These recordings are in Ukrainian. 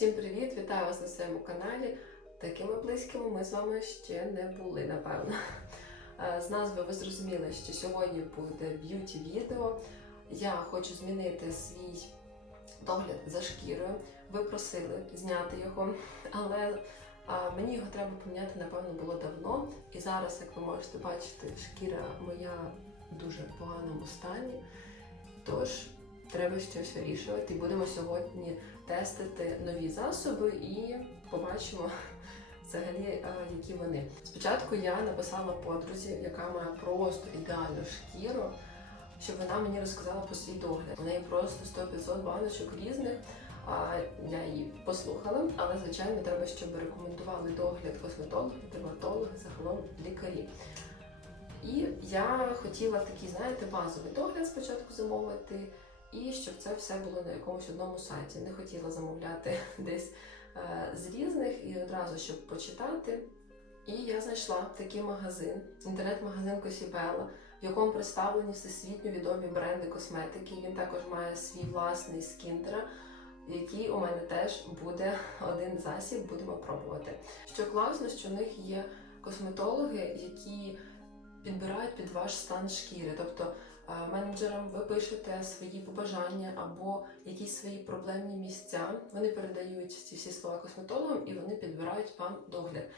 Всім привіт! Вітаю вас на своєму каналі. Такими близькими ми з вами ще не були, напевно. Е, З назви ви зрозуміли, що сьогодні буде б'юті відео. Я хочу змінити свій догляд за шкірою. Ви просили зняти його, але мені його треба поміняти, напевно, було давно. І зараз, як ви можете бачити, шкіра моя в дуже поганому стані. Тож треба щось вирішувати. І будемо сьогодні тестити нові засоби і побачимо взагалі, е, які вони. Спочатку я написала подрузі, яка має просто ідеальну шкіру, щоб вона мені розказала про свій догляд. У неї просто 100-500 баночок різних. А я її послухала, але звичайно треба, щоб рекомендували догляд косметологи, дерматологи, загалом лікарі. І я хотіла такий, знаєте, базовий догляд спочатку замовити, і щоб це все було на якомусь одному сайті. Не хотіла замовляти десь е, з різних і одразу, щоб почитати. І я знайшла такий магазин, інтернет-магазин Косібела, в якому представлені всесвітньо відомі бренди косметики. Він також має свій власний скінтера, який у мене теж буде один засіб, будемо пробувати. Що класно, що в них є косметологи, які підбирають під ваш стан шкіри. Тобто менеджерам ви пишете свої побажання або якісь свої проблемні місця. Вони передають ці всі слова косметологам і вони підбирають вам догляд.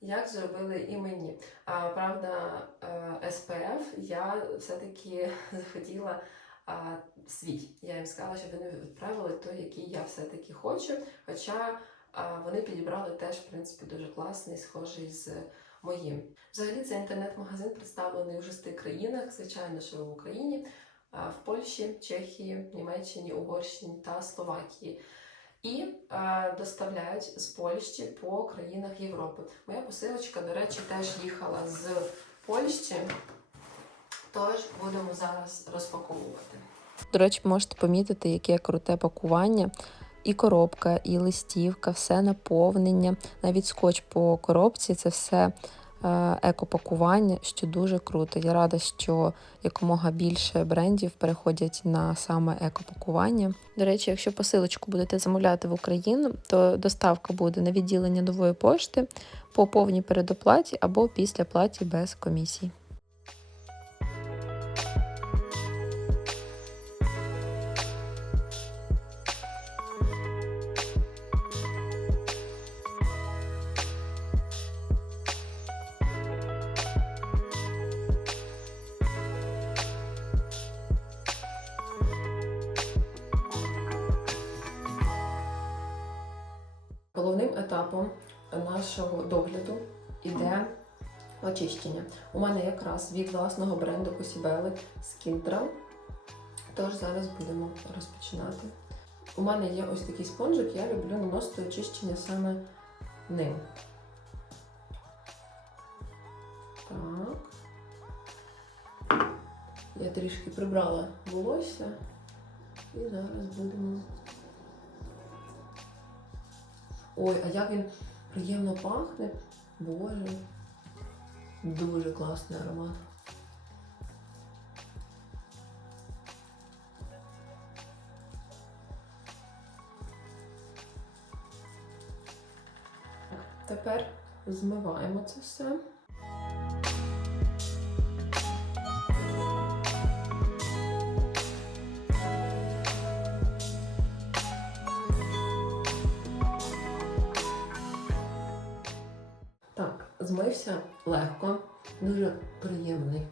Як зробили і мені. А, правда, е, СПФ я все-таки захотіла а, свій. Я їм сказала, щоб вони відправили той, який я все-таки хочу. Хоча а, вони підібрали теж, в принципі, дуже класний, схожий з моїм. Взагалі, цей інтернет-магазин представлений у шести країнах, звичайно, що в Україні, в Польщі, Чехії, Німеччині, Угорщині та Словакії. І е, доставляють з Польщі по країнах Європи. Моя посилочка, до речі, теж їхала з Польщі, тож будемо зараз розпаковувати. До речі, можете помітити, яке круте пакування. І коробка, і листівка, все наповнення, навіть скотч по коробці це все екопакування, що дуже круто. Я рада, що якомога більше брендів переходять на саме екопакування. До речі, якщо посилочку будете замовляти в Україну, то доставка буде на відділення нової пошти по повній передоплаті або після платі без комісій. Очищення. У мене якраз від власного бренду Косібели Скінтра. Тож зараз будемо розпочинати. У мене є ось такий спонжик, я люблю наносити очищення саме ним. Так. Я трішки прибрала волосся і зараз будемо. Ой, а як він приємно пахне. Боже. Дуже класний аромат. Тепер змиваємо це все. Змився легко, дуже приємний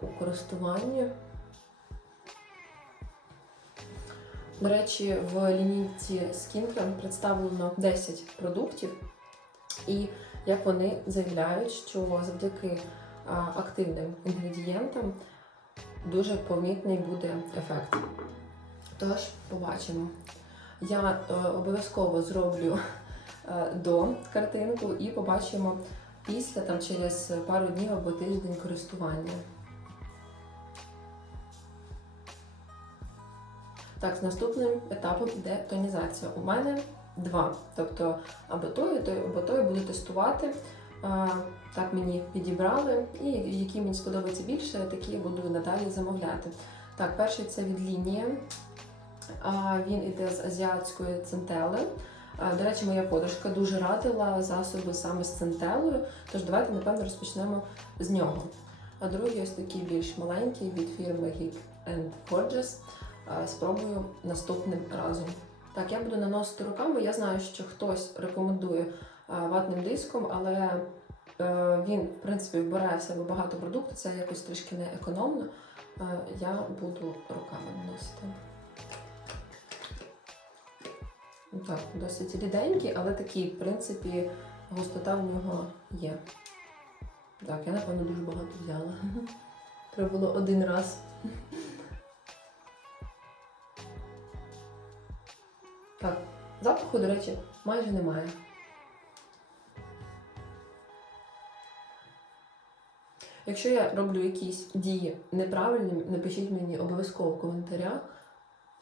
у користуванні. До речі, в лінійці Skincare представлено 10 продуктів, і як вони заявляють, що завдяки активним інгредієнтам дуже помітний буде ефект. Тож, побачимо. Я е, обов'язково зроблю е, до картинку і побачимо після там через пару днів або тиждень користування. Так, з наступним етапом йде тонізація. У мене два. Тобто або той, або той буду тестувати. Так мені підібрали, і які мені сподобаються більше, такі буду надалі замовляти. Так, перший це від лінії. Він іде з азіатської центели. Е, До речі, моя подружка дуже радила засоби саме з центелою, тож давайте, напевно, розпочнемо з нього. А другий ось такий більш маленький від фірми Geek Gorgeous. Е, Спробую наступним разом. Так, я буду наносити руками. Я знаю, що хтось рекомендує е, ватним диском, але він, в принципі, вбирає в себе багато продукту, це якось трішки не економно. Я буду руками наносити. Так, досить ріденький, але такий, в принципі, густота в нього є. Так, я напевно дуже багато взяла. Треба було один раз. Так, запаху, до речі, майже немає. Якщо я роблю якісь дії неправильні, напишіть мені обов'язково в коментарях,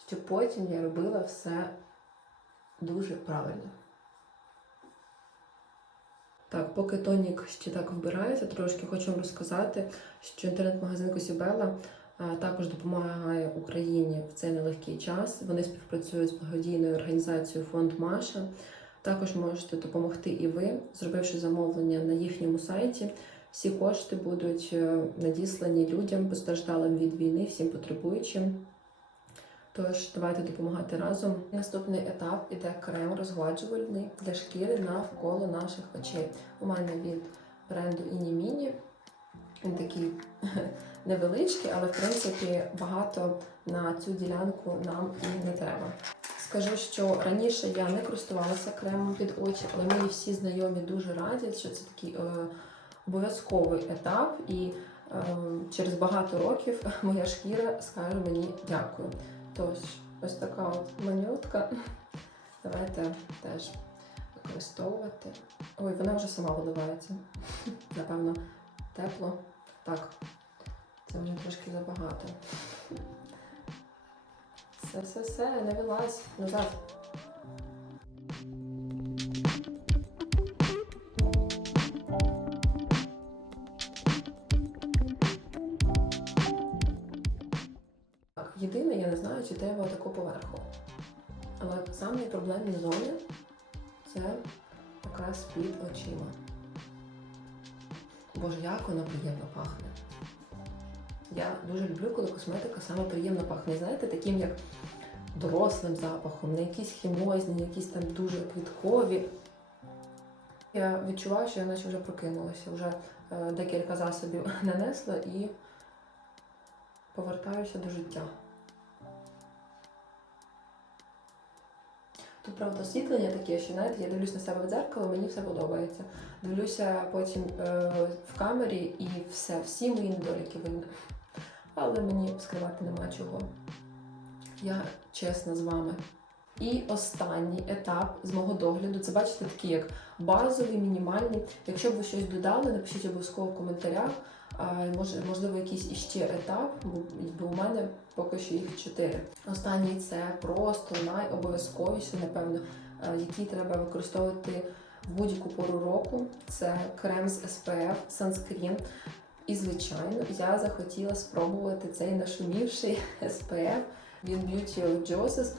щоб потім я робила все дуже правильно. Так, поки тонік ще так вбирається, трошки хочу вам розказати, що інтернет-магазин Косібела також допомагає Україні в цей нелегкий час. Вони співпрацюють з благодійною організацією Фонд Маша. Також можете допомогти і ви, зробивши замовлення на їхньому сайті. Всі кошти будуть е, надіслані людям, постраждалим від війни, всім потребуючим. Тож давайте допомагати разом. Наступний етап іде крем розгладжувальний для шкіри навколо наших очей. У мене від бренду Іні Міні. Він такий невеличкий, але в принципі багато на цю ділянку нам і не треба. Скажу, що раніше я не користувалася кремом під очі, але мені всі знайомі дуже радять, що це такий е, обов'язковий етап, і е, через багато років моя шкіра скаже мені дякую. Тож, ось така от манютка. Давайте теж використовувати. Ой, вона вже сама виливається. Напевно, тепло. Так, це вже трошки забагато. Все, все, все, не вилазь назад. Треба таку поверху. Але самі проблемні зони це якраз під очима. Боже, як вона приємно пахне. Я дуже люблю, коли косметика саме приємно пахне. Знаєте, таким як дорослим запахом, не якісь хімозні, не якісь там дуже квіткові. Я відчуваю, що я наче вже прокинулася, вже е, декілька засобів нанесла і повертаюся до життя. Тут, правда, освітлення таке, що знаєте, я дивлюсь на себе в дзеркало, мені все подобається. Дивлюся потім е, в камері і все, всі мої недоліки видно. Але мені скривати нема чого. Я чесна з вами. І останній етап з мого догляду це бачите такі як базові, мінімальні. Якщо б ви щось додали, напишіть обов'язково в коментарях. А, може, можливо, якийсь іще етап, бо у мене поки що їх чотири. Останній це просто найобов'язковіший, напевно, е, який треба використовувати в будь-яку пору року. Це крем з SPF, санскрін. І, звичайно, я захотіла спробувати цей нашумівший SPF від Beauty of Joseph.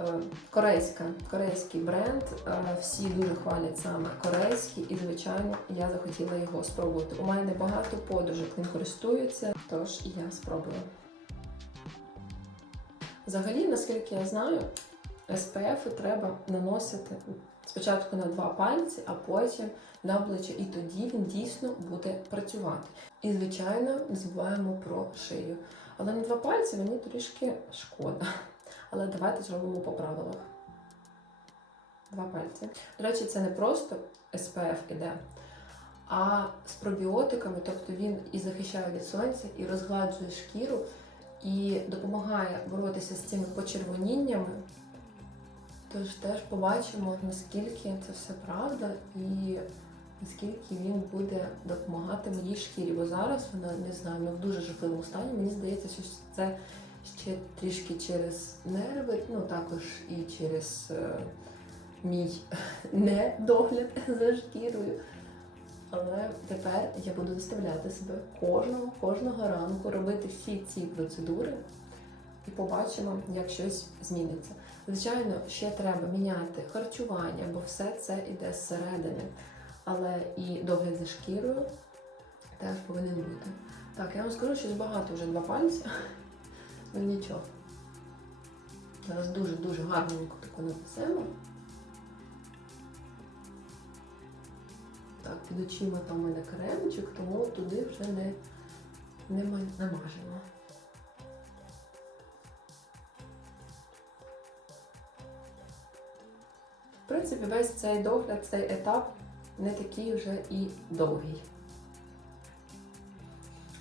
Е, Корейська, корейський бренд. Е, Всі дуже хвалять саме корейський, і звичайно я захотіла його спробувати. У мене багато подружок ним користуються, тож я спробую. Взагалі, наскільки я знаю, SPF треба наносити спочатку на два пальці, а потім на обличчя, і тоді він дійсно буде працювати. І, звичайно, не забуваємо про шию. Але на два пальці мені трішки шкода. Але давайте зробимо по правилах. Два пальці. До речі, це не просто SPF іде, а з пробіотиками, тобто він і захищає від сонця, і розгладжує шкіру, і допомагає боротися з цими почервоніннями. Тож теж побачимо, наскільки це все правда і наскільки він буде допомагати моїй шкірі. Бо зараз вона не знаю, ну в дуже жахливому стані. Мені здається, що це ще трішки через нерви, ну також і через е, мій недогляд за шкірою. Але тепер я буду заставляти себе кожного, кожного ранку робити всі ці процедури і побачимо, як щось зміниться. Звичайно, ще треба міняти харчування, бо все це йде зсередини. Але і догляд за шкірою теж повинен бути. Так, я вам скажу, що багато вже два пальці. Ну нічого. Зараз дуже-дуже гарненько таку нанесемо. Так, під очима там у мене кремчик, тому туди вже не, не ма- намажемо. В принципі, весь цей догляд, цей етап не такий вже і довгий.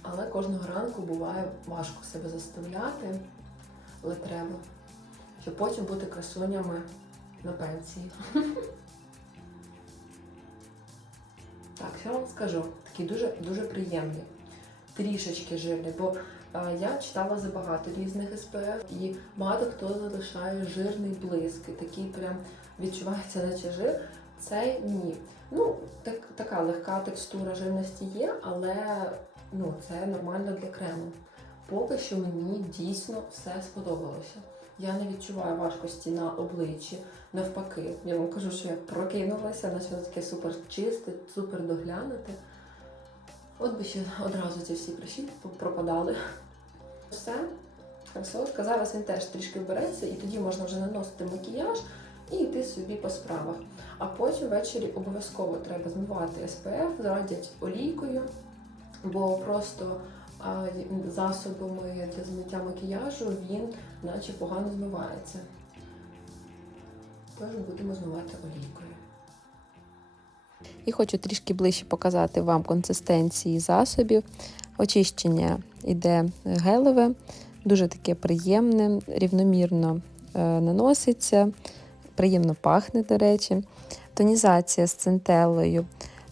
Але кожного ранку буває важко себе заставляти, але треба, щоб потім бути красунями на пенсії. Що вам скажу? Такі дуже дуже приємні, трішечки жирні, бо е, я читала забагато різних СПФ, і багато хто залишає жирний блиск, такий прям відчувається, наче жир. Цей ні. Ну, так, така легка текстура жирності є, але ну, це нормально для крему. Поки що мені дійсно все сподобалося. Я не відчуваю важкості на обличчі. Навпаки, я вам кажу, що я прокинулася, воно таке супер чисте, супер доглянуте. От би ще одразу ці всі прищі пропадали. Все, красотка. Зараз він теж трішки вбереться, і тоді можна вже наносити макіяж і йти собі по справах. А потім ввечері обов'язково треба змивати СПФ, радять олійкою, бо просто засобами для змиття макіяжу він наче погано змивається. Тож будемо змивати олійкою. І хочу трішки ближче показати вам консистенції засобів. Очищення йде гелеве, дуже таке приємне, рівномірно е, наноситься, приємно пахне, до речі. Тонізація з центелею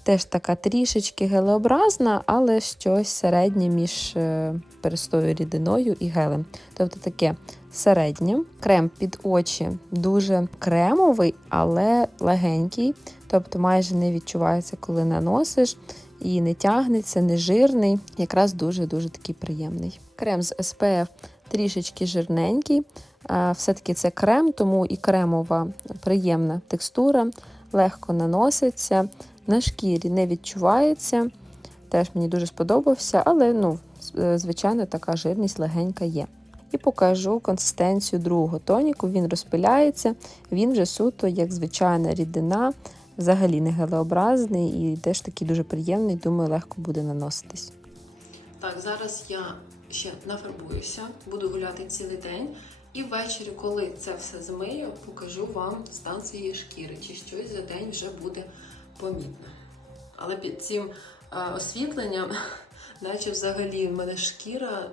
теж така трішечки гелеобразна, але щось середнє між е, перестою рідиною і гелем. Тобто таке середнє. Крем під очі дуже кремовий, але легенький. Тобто майже не відчувається, коли наносиш, і не тягнеться, не жирний, якраз дуже-дуже такий приємний. Крем з SPF трішечки жирненький. Все-таки це крем, тому і кремова приємна текстура, легко наноситься, на шкірі не відчувається. Теж мені дуже сподобався, але ну, звичайно, така жирність легенька є. І покажу консистенцію другого тоніку. Він розпиляється, він вже суто як звичайна рідина, взагалі не гелеобразний і теж такий дуже приємний, думаю, легко буде наноситись. Так, зараз я ще нафарбуюся, буду гуляти цілий день. І ввечері, коли це все змию, покажу вам стан цієї шкіри, чи щось за день вже буде помітно. Але під цим а, освітленням, наче взагалі в мене шкіра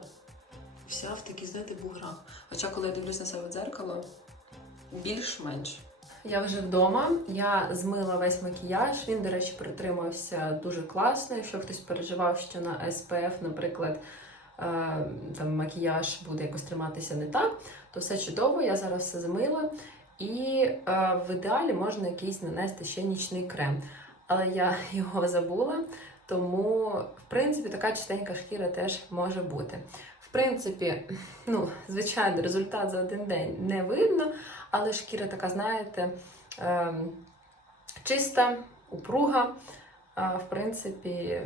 вся в таких, знаєте, буграх. Хоча, коли я дивлюсь на себе в дзеркало, більш-менш. Я вже вдома, я змила весь макіяж. Він, до речі, притримався дуже класно. Якщо хтось переживав, що на SPF, наприклад, е, там макіяж буде якось триматися не так, то все чудово, я зараз все змила. І е, в ідеалі можна якийсь нанести ще нічний крем. Але я його забула, тому, в принципі, така чистенька шкіра теж може бути. Принципі, ну, звичайно, результат за один день не видно, але шкіра така, знаєте, ем, чиста, упруга. А, в принципі,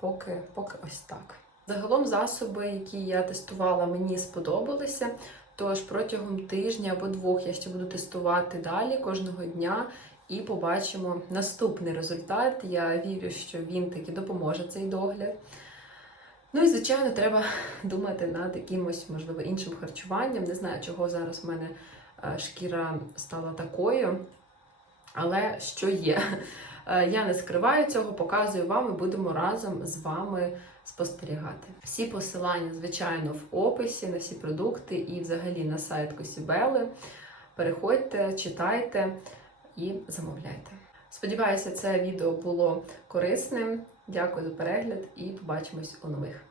поки, поки ось так. Загалом засоби, які я тестувала, мені сподобалися. Тож протягом тижня або двох я ще буду тестувати далі кожного дня і побачимо наступний результат. Я вірю, що він таки допоможе цей догляд. Ну і, звичайно, треба думати над якимось, можливо, іншим харчуванням. Не знаю, чого зараз в мене е, шкіра стала такою, але що є. Е, Я не скриваю цього, показую вам і будемо разом з вами спостерігати. Всі посилання, звичайно, в описі на всі продукти і взагалі на сайт Косібели. Переходьте, читайте і замовляйте. Сподіваюся, це відео було корисним. Дякую за перегляд і побачимось у нових.